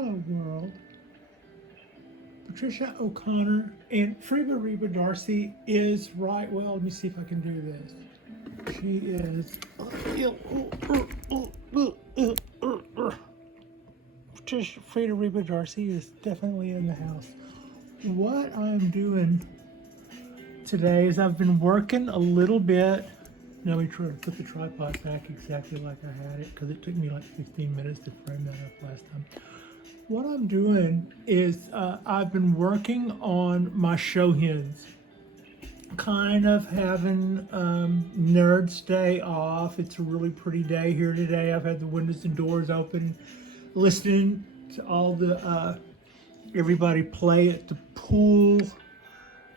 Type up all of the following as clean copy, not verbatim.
Hello world. Patricia O'Connor and Freba Reba Darcy is right. Well, let me see if I can do this. She is. Patricia Freda Reba Darcy is definitely in the house. What I'm doing today is I've been working a little bit. Now we try to put the tripod back exactly like I had it because it took me like 15 minutes to frame that up last time. What I'm doing is I've been working on my show hens, kind of having Nerds Day off. It's a really pretty day here today. I've had the windows and doors open, listening to all the everybody play at the pool.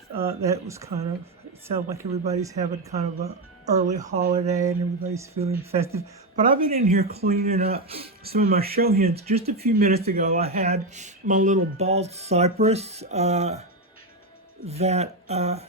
That was kind of, it sounds like everybody's having kind of a early holiday and everybody's feeling festive. But I've been in here cleaning up some of my show hens. Just a few minutes ago, I had my little bald cypress that I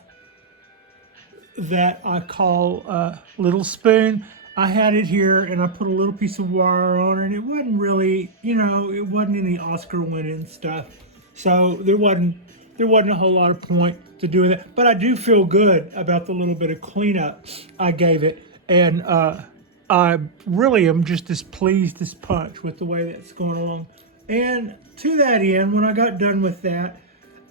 call Little Spoon. I had it here and I put a little piece of wire on it. And it wasn't really, it wasn't any Oscar-winning stuff. So there wasn't a whole lot of point to doing that. But I do feel good about the little bit of cleanup I gave it. And I really am just as pleased as punch with the way that's going along. And to that end, when I got done with that,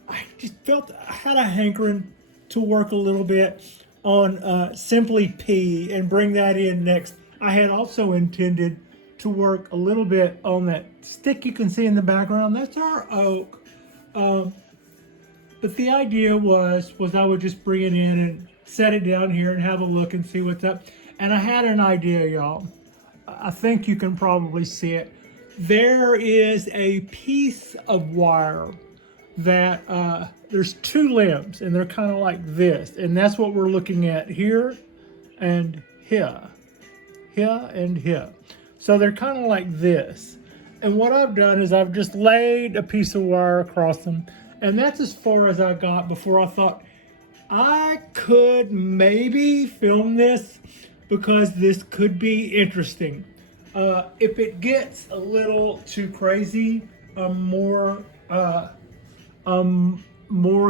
I just felt I had a hankering to work a little bit on Simply P and bring that in next. I had also intended to work a little bit on that stick you can see in the background. That's our oak. But the idea was I would just bring it in and set it down here and have a look and see what's up. And I had an idea, y'all. I think you can probably see it. There is a piece of wire that there's two limbs and they're kind of like this. And that's what we're looking at here and here. Here and here. So they're kind of like this. And what I've done is I've just laid a piece of wire across them. And that's as far as I got before I thought I could maybe film this because this could be interesting. If it gets a little too crazy, I'm more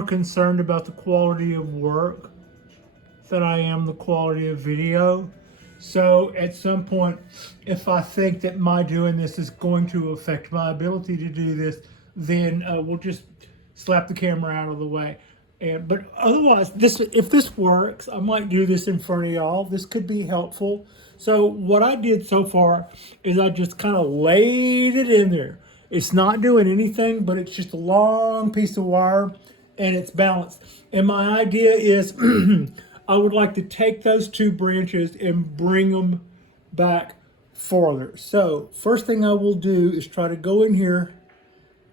concerned about the quality of work than I am the quality of video. So at some point, if I think that my doing this is going to affect my ability to do this, then we'll just slap the camera out of the way. But otherwise, if this works, I might do this in front of y'all. This could be helpful. So what I did so far is I just kind of laid it in there. It's not doing anything, but it's just a long piece of wire and it's balanced. And my idea is I would like to take those two branches and bring them back farther. So first thing I will do is try to go in here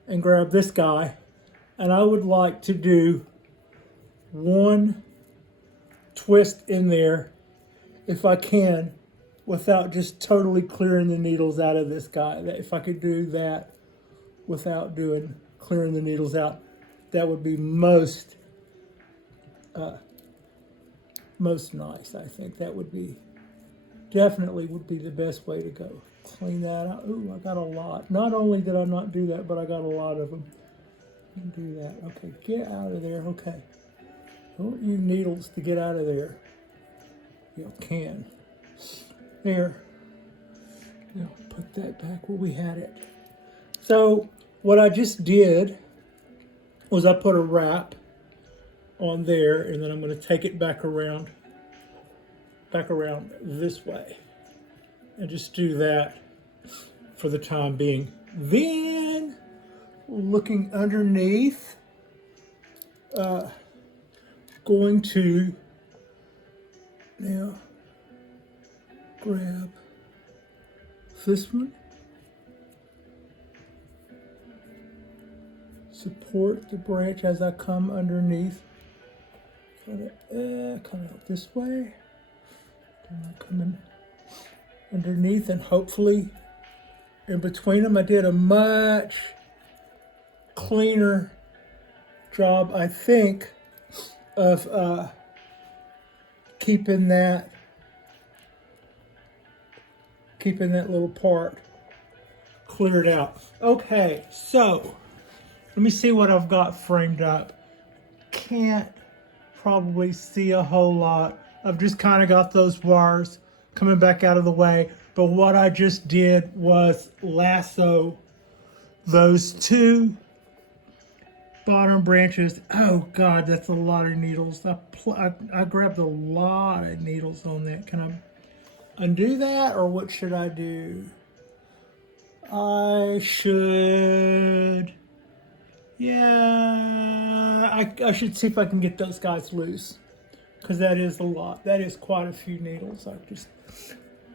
and grab this guy. And I would like to do one twist in there, if I can, without just totally clearing the needles out of this guy. If I could do that without clearing the needles out, that would be most nice. I think that would be definitely the best way to go. Clean that out. Ooh, I got a lot. Not only did I not do that, but I got a lot of them. Do that. Okay, get out of there. Okay. Don't use needles to get out of there. You can. There. Now put that back where we had it. So what I just did was I put a wrap on there, and then I'm going to take it back around this way, and just do that for the time being. Then looking underneath, going to now grab this one, support the branch as I come underneath, kind of this way, and I'm coming underneath, and hopefully in between them I did a much cleaner job, I think, of keeping that little part cleared out. Okay, so let me see what I've got framed up. Can't probably see a whole lot. I've just kind of got those wires coming back out of the way. But what I just did was lasso those two bottom branches. Oh God, that's a lot of needles. I grabbed a lot of needles on that. Can I undo that, or what should I do? I should, yeah, I should see if I can get those guys loose, because that is a lot. That is quite a few needles. I just,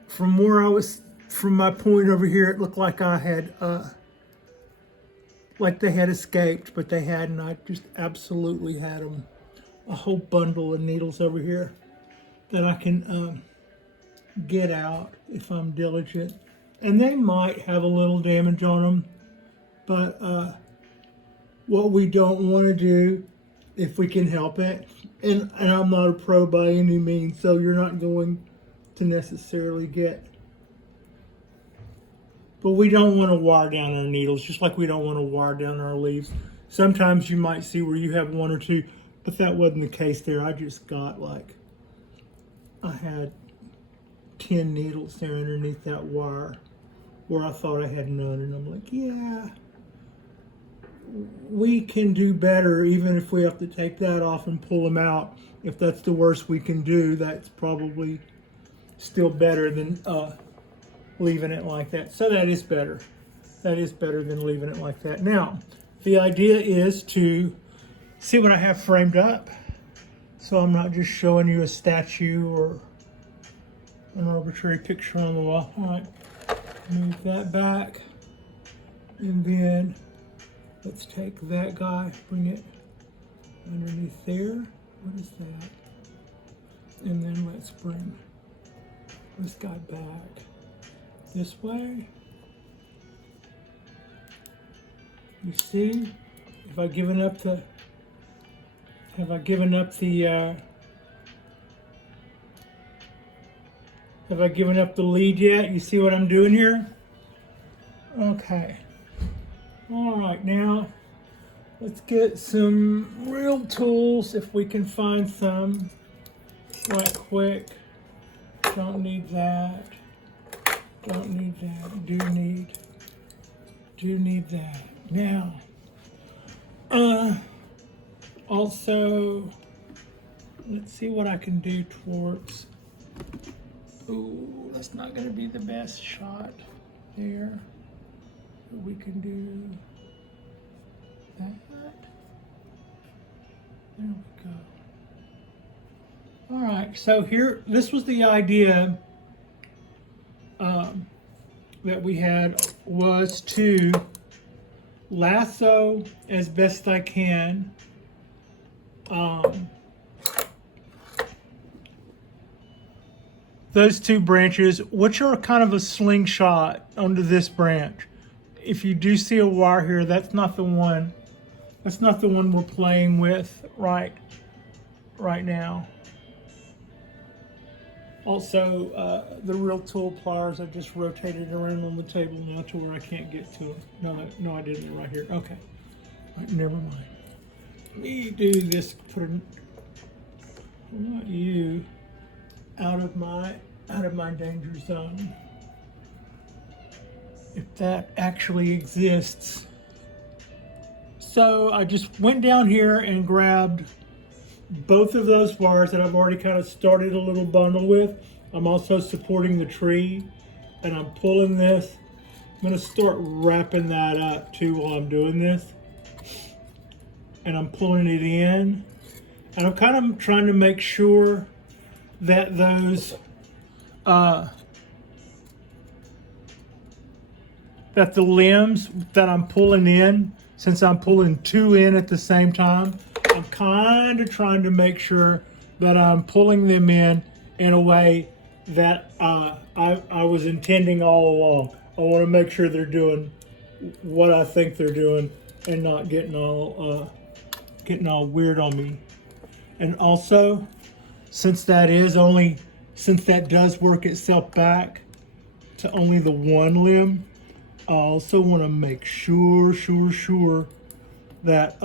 from where I was, from my point over here, it looked like I had, like they had escaped, but they hadn't. I just absolutely had them. A whole bundle of needles over here that I can get out if I'm diligent. And they might have a little damage on them, but what we don't want to do, if we can help it, and I'm not a pro by any means, so you're not going to necessarily get, but we don't want to wire down our needles, just like we don't want to wire down our leaves. Sometimes you might see where you have one or two, but that wasn't the case there. I just got like, I had 10 needles there underneath that wire where I thought I had none, and I'm like, yeah, we can do better. Even if we have to take that off and pull them out, if that's the worst we can do, that's probably still better than leaving it like that. So that is better. That is better than leaving it like that. Now, the idea is to see what I have framed up, so I'm not just showing you a statue or an arbitrary picture on the wall. All right, move that back, and then let's take that guy, bring it underneath there. What is that? And then let's bring this guy back this way. You see, have I given up the lead yet? You see what I'm doing here? Okay. All right, now let's get some real tools if we can find some right quick. Don't need that. Don't need that. Do need that. Now, also, let's see what I can do towards, ooh, that's not gonna be the best shot there. We can do that. There we go. All right, so here, this was the idea that we had, was to lasso as best I can those two branches, which are kind of a slingshot onto this branch. If you do see a wire here, that's not the one. That's not the one we're playing with right now. Also, the real tool pliers, I just rotated around on the table now to where I can't get to them. No, I didn't. They're right here. Okay, right, never mind. Let me do this. I want you out of my danger zone, if that actually exists. So I just went down here and grabbed both of those wires that I've already kind of started a little bundle with. I'm also supporting the tree, and I'm pulling this. I'm going to start wrapping that up too while I'm doing this, and I'm pulling it in, and I'm kind of trying to make sure that those that the limbs that I'm pulling in, since I'm pulling two in at the same time, I'm kind of trying to make sure that I'm pulling them in a way that I was intending all along. I want to make sure they're doing what I think they're doing and not getting all weird on me. And also, since that does work itself back to only the one limb, I also want to make sure that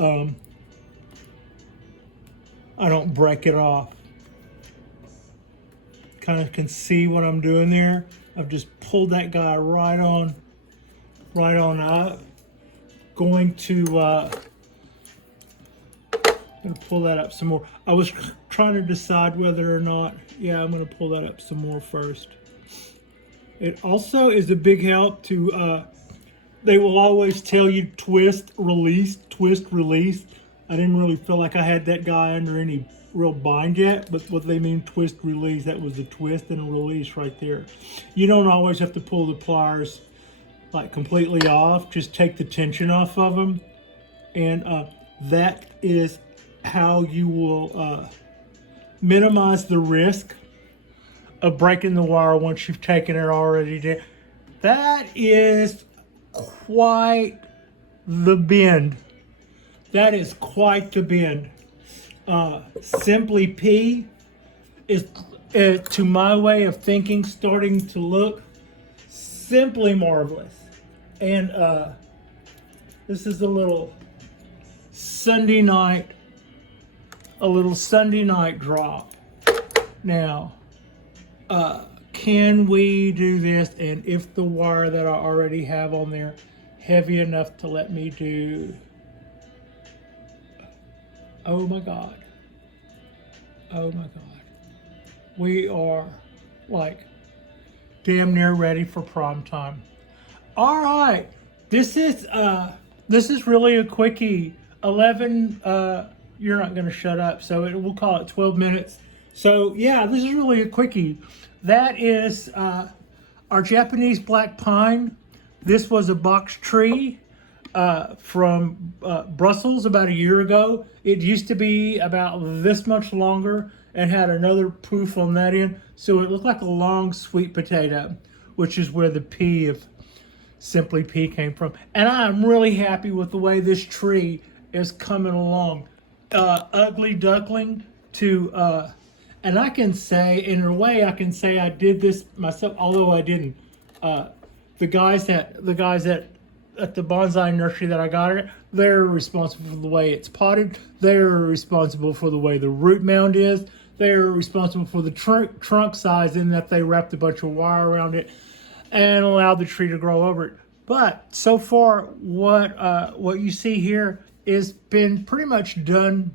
I don't break it off. Kind of can see what I'm doing there. I've just pulled that guy right on up. Going to pull that up some more. I was trying to decide whether or not, yeah, I'm going to pull that up some more first. It also is a big help to, they will always tell you twist, release, twist, release. I didn't really feel like I had that guy under any real bind yet, but what they mean twist, release, that was a twist and a release right there. You don't always have to pull the pliers like completely off, just take the tension off of them, and that is how you will minimize the risk of breaking the wire once you've taken it already down. That is quite the bend. That is quite the bend. Simply P is, to my way of thinking, starting to look simply marvelous. And this is a little Sunday night drop. Now, can we do this? And if the wire that I already have on there heavy enough to let me do, oh my God, we are like damn near ready for prime time. All right, this is really a quickie. 11, you're not gonna shut up, so we'll call it 12 minutes. So yeah, this is really a quickie. That is our Japanese black pine. This was a box tree from Brussels about a year ago. It used to be about this much longer and had another poof on that end. So it looked like a long sweet potato, which is where the P of Simply P came from. And I'm really happy with the way this tree is coming along. Ugly duckling to, and I can say, in a way, I can say I did this myself, although I didn't. The guys at the bonsai nursery that I got it, they're responsible for the way it's potted. They're responsible for the way the root mound is. They're responsible for the trunk size, in that they wrapped a bunch of wire around it and allowed the tree to grow over it. But so far, what you see here has been pretty much done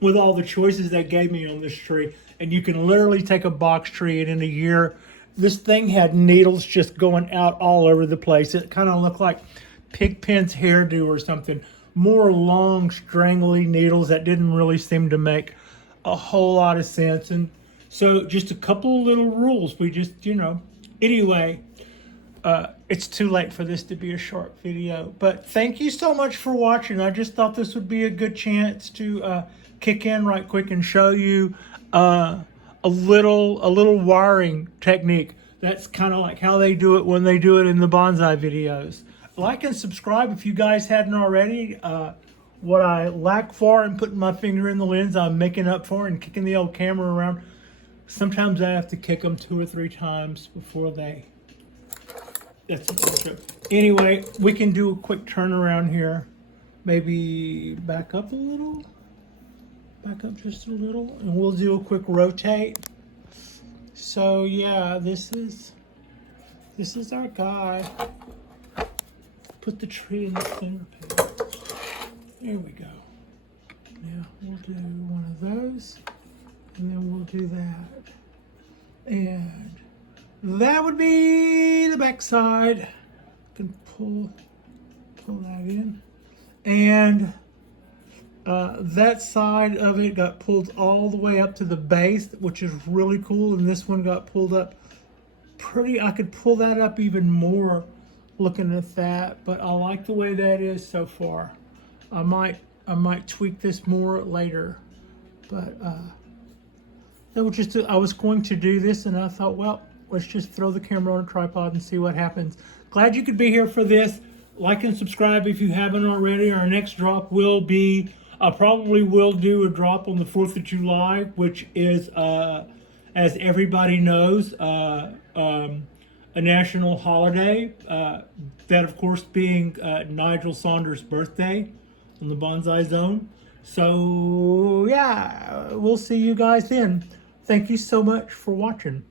with all the choices they gave me on this tree. And you can literally take a box tree, and in a year, this thing had needles just going out all over the place. It kind of looked like Pigpen's hairdo or something. More long, strangly needles that didn't really seem to make a whole lot of sense. And so just a couple of little rules. We just, anyway, it's too late for this to be a short video. But thank you so much for watching. I just thought this would be a good chance to kick in right quick and show you a little wiring technique. That's kind of like how they do it when they do it in the bonsai videos. Like and subscribe if you guys hadn't already. What I lack for and putting my finger in the lens, I'm making up for, and kicking the old camera around. Sometimes I have to kick them 2 or 3 times before they... That's a joke. Anyway, we can do a quick turnaround here. Maybe back up a little. Back up just a little, and we'll do a quick rotate. So yeah, this is our guy. Put the tree in the center page. There we go. Now we'll do one of those, and then we'll do that. And that would be the back side. Can pull that in. And that side of it got pulled all the way up to the base, which is really cool. And this one got pulled up pretty, I could pull that up even more looking at that, but I like the way that is so far. I might tweak this more later, but that was just, I was going to do this and I thought, well, let's just throw the camera on a tripod and see what happens. Glad you could be here for this. Like and subscribe if you haven't already. Our next drop will be, I probably will do a drop on the 4th of July, which is, as everybody knows, a a national holiday, that of course being Nigel Saunders' birthday in the Bonsai Zone. So yeah, we'll see you guys then. Thank you so much for watching.